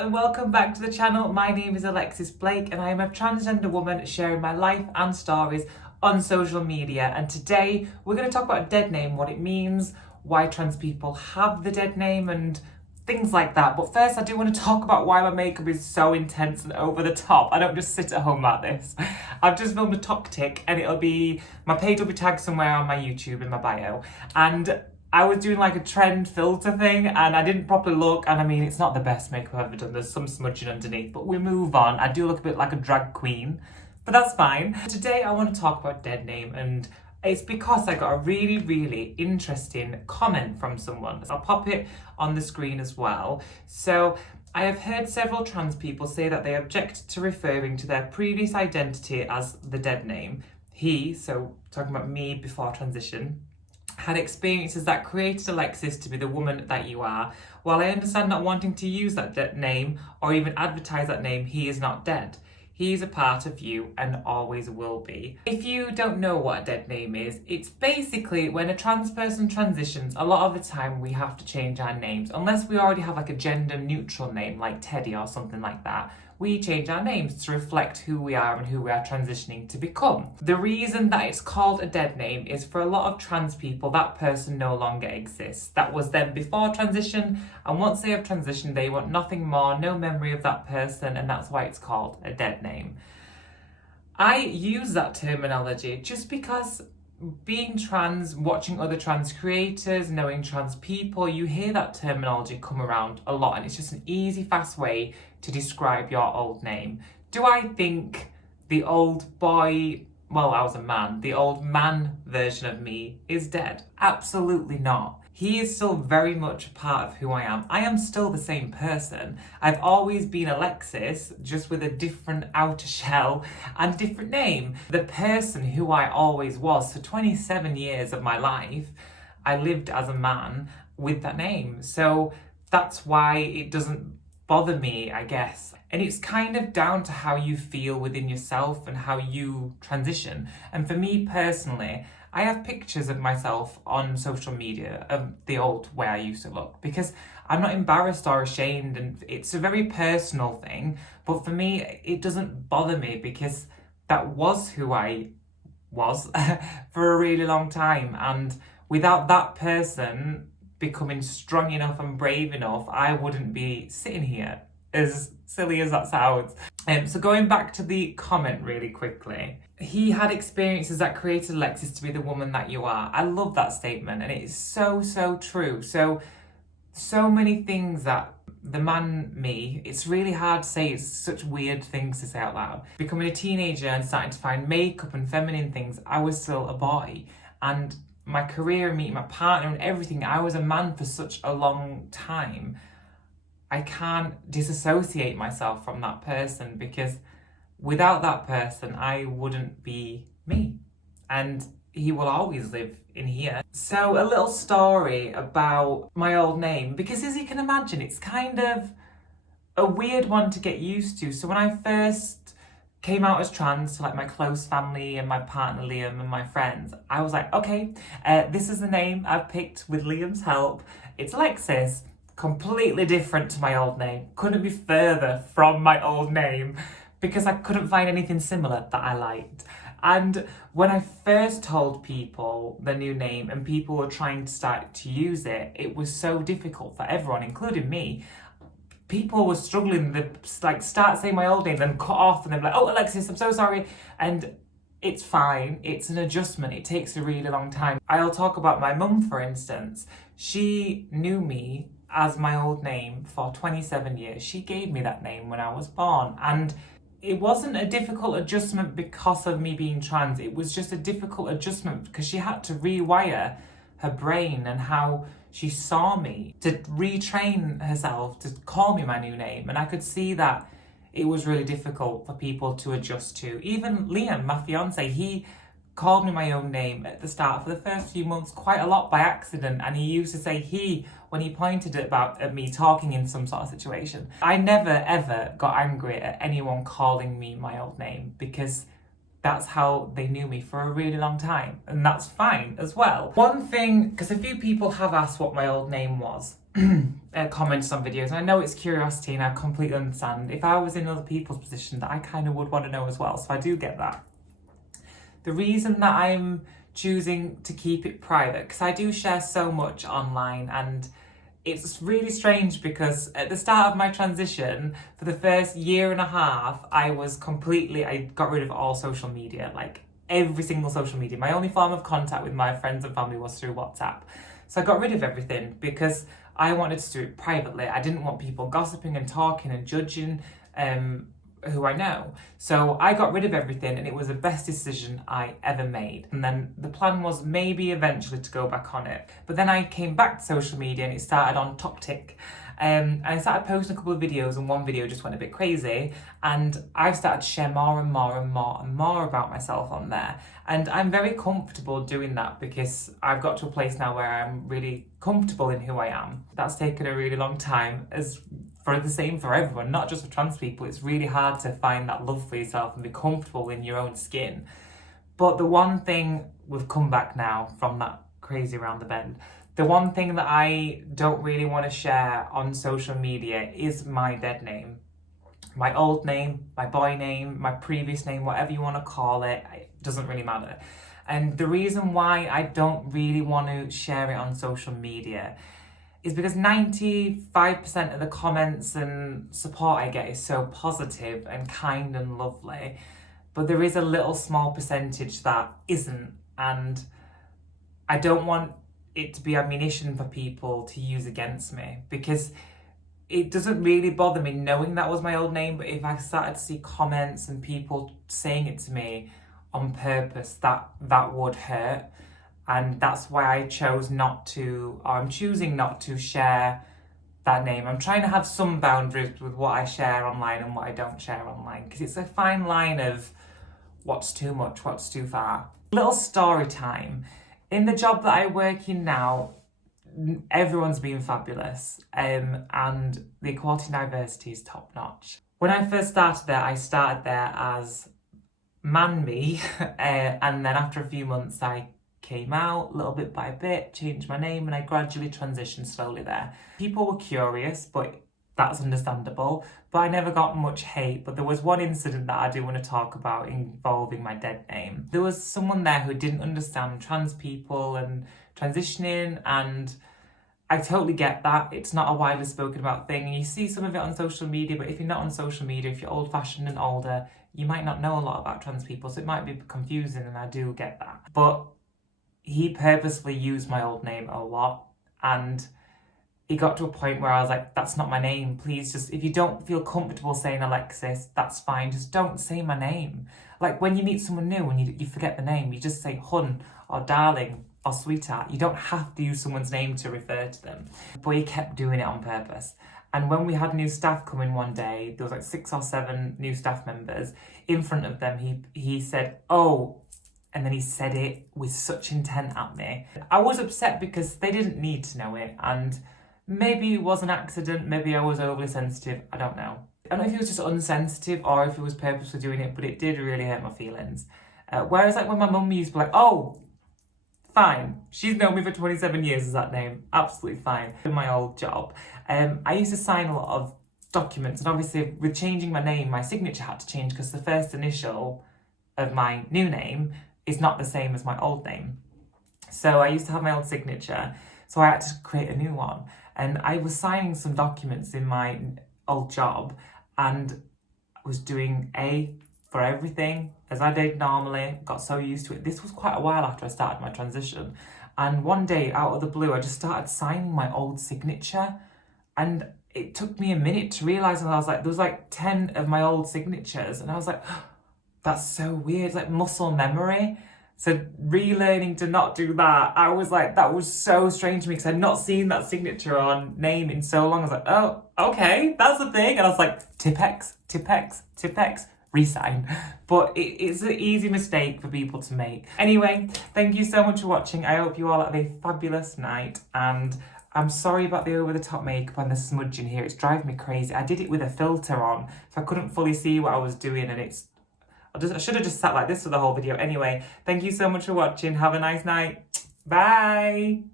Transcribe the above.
and welcome back to the channel. My name is Alexis Blake and I am a transgender woman sharing my life and stories on social media. And today we're going to talk about dead name, what it means, why trans people have the dead name and things like that. But first I do want to talk about why my makeup is so intense and over the top. I don't just sit at home like this. I've just filmed a tactic and my page will be tagged somewhere on my YouTube in my bio. And I was doing like a trend filter thing and I didn't properly look, and I mean, it's not the best makeup I've ever done. There's some smudging underneath, but we move on. I do look a bit like a drag queen, but that's fine. Today I want to talk about dead name, and it's because I got a really interesting comment from someone. I'll pop it on the screen as well. So I have heard several trans people say that they object to referring to their previous identity as the dead name. He, so talking about me before transition, had experiences that created Alexis to be the woman that you are. While I understand not wanting to use that name or even advertise that name, he is not dead. He is a part of you and always will be. If you don't know what a dead name is, it's basically when a trans person transitions, a lot of the time we have to change our names. Unless we already have like a gender neutral name like Teddy or something like that, we change our names to reflect who we are and who we are transitioning to become. The reason that it's called a dead name is for a lot of trans people, that person no longer exists. That was them before transition, and once they have transitioned, they want nothing more, no memory of that person, and that's why it's called a dead name. I use that terminology just because being trans, watching other trans creators, knowing trans people, you hear that terminology come around a lot, and it's just an easy, fast way to describe your old name. Do I think the old boy, well, I was a man, the old man version of me is dead? Absolutely not. He is still very much a part of who I am. I am still the same person. I've always been Alexis, just with a different outer shell and a different name. The person who I always was for 27 years of my life, I lived as a man with that name. So that's why it doesn't bother me, I guess. And it's kind of down to how you feel within yourself and how you transition. And for me personally, I have pictures of myself on social media of the old way I used to look because I'm not embarrassed or ashamed, and it's a very personal thing. But for me, it doesn't bother me because that was who I was for a really long time. And without that person becoming strong enough and brave enough, I wouldn't be sitting here, as silly as that sounds. So going back to the comment really quickly, he had experiences that created Alexis to be the woman that you are. I love that statement, and it is so true. So many things that the man me, it's really hard to say, it's such weird things to say out loud. Becoming a teenager and starting to find makeup and feminine things, I was still a boy. And my career, meeting my partner and everything, I was a man for such a long time. I can't disassociate myself from that person because without that person, I wouldn't be me. And he will always live in here. So a little story about my old name, because as you can imagine, it's kind of a weird one to get used to. So when I first came out as trans to like my close family and my partner Liam and my friends, I was like, okay, this is the name I've picked with Liam's help. It's Alexis. Completely different to my old name. Couldn't be further from my old name because I couldn't find anything similar that I liked. And when I first told people the new name and people were trying to start to use it, it was so difficult for everyone, including me. People were struggling to like start saying my old name, then cut off, and they're like, oh, Alexis, I'm so sorry. And it's fine. It's an adjustment. It takes a really long time. I'll talk about my mum, for instance. She knew me as my old name for 27 years. She gave me that name when I was born. And it wasn't a difficult adjustment because of me being trans. It was just a difficult adjustment because she had to rewire her brain and how she saw me to retrain herself to call me my new name. And I could see that it was really difficult for people to adjust to. Even Liam, my fiance, he called me my own name at the start for the first few months quite a lot by accident, and he used to say he when he pointed at me talking in some sort of situation. I never ever got angry at anyone calling me my old name because that's how they knew me for a really long time, and that's fine as well. One thing, because a few people have asked what my old name was, comments on videos. And I know it's curiosity and I completely understand. If I was in other people's position, that I kind of would want to know as well. So I do get that. The reason that I'm choosing to keep it private, because I do share so much online, and it's really strange because at the start of my transition, for the first year and a half, I got rid of all social media, like every single social media. My only form of contact with my friends and family was through WhatsApp. So I got rid of everything because I wanted to do it privately. I didn't want people gossiping and talking and judging who I know. So I got rid of everything, and it was the best decision I ever made. And then the plan was maybe eventually to go back on it. But then I came back to social media and it started on top tick. And I started posting a couple of videos, and one video just went a bit crazy, and I've started to share more and more and more and more about myself on there. And I'm very comfortable doing that because I've got to a place now where I'm really comfortable in who I am. That's taken a really long time, as for the same for everyone, not just for trans people. It's really hard to find that love for yourself and be comfortable in your own skin. But the one thing, we've come back now from that crazy round the bend, the one thing that I don't really want to share on social media is my dead name. My old name, my boy name, my previous name, whatever you want to call it, it doesn't really matter. And the reason why I don't really want to share it on social media is because 95% of the comments and support I get is so positive and kind and lovely, but there is a little small percentage that isn't, and I don't want it to be ammunition for people to use against me, because it doesn't really bother me knowing that was my old name, but if I started to see comments and people saying it to me on purpose, that would hurt. And that's why I chose not to, or I'm choosing not to share that name. I'm trying to have some boundaries with what I share online and what I don't share online, because it's a fine line of what's too much, what's too far. Little story time. In the job that I work in now, everyone's been fabulous, and the equality and diversity is top notch. When I first started there, I started there as me, and then after a few months I came out little bit by bit, changed my name, and I gradually transitioned slowly there. People were curious, but that's understandable. But I never got much hate. But there was one incident that I do want to talk about involving my dead name. There was someone there who didn't understand trans people and transitioning, and I totally get that. It's not a widely spoken about thing, and you see some of it on social media, but if you're not on social media, if you're old-fashioned and older, you might not know a lot about trans people, so it might be confusing, and I do get that. But he purposely used my old name a lot, and it got to a point where I was like, that's not my name. Please, just, if you don't feel comfortable saying Alexis, that's fine. Just don't say my name. Like when you meet someone new and you forget the name, you just say hun or darling or sweetheart. You don't have to use someone's name to refer to them. But he kept doing it on purpose. And when we had new staff come in one day, there was like 6 or 7 new staff members. In front of them, he said, oh, and then he said it with such intent at me. I was upset because they didn't need to know it, and maybe it was an accident, maybe I was overly sensitive, I don't know. I don't know if he was just unsensitive or if he was purposely doing it, but it did really hurt my feelings. Whereas like when my mum used to be like, oh, fine, she's known me for 27 years as that name, absolutely fine. In my old job, I used to sign a lot of documents, and obviously with changing my name, my signature had to change because the first initial of my new name is not the same as my old name. So I used to have my old signature, so I had to create a new one. And I was signing some documents in my old job and was doing A for everything as I did normally, got so used to it. This was quite a while after I started my transition. And one day out of the blue, I just started signing my old signature. And it took me a minute to realise, and I was like, there was like 10 of my old signatures. And I was like, that's so weird, it's like muscle memory. So relearning to not do that, I was like, that was so strange to me because I'd not seen that signature on name in so long. I was like, oh, okay, that's the thing. And I was like, Tipex, resign. But it's an easy mistake for people to make. Anyway, thank you so much for watching. I hope you all have a fabulous night. And I'm sorry about the over-the-top makeup and the smudge in here. It's driving me crazy. I did it with a filter on, so I couldn't fully see what I was doing, and I should have just sat like this for the whole video. Anyway, thank you so much for watching. Have a nice night. Bye.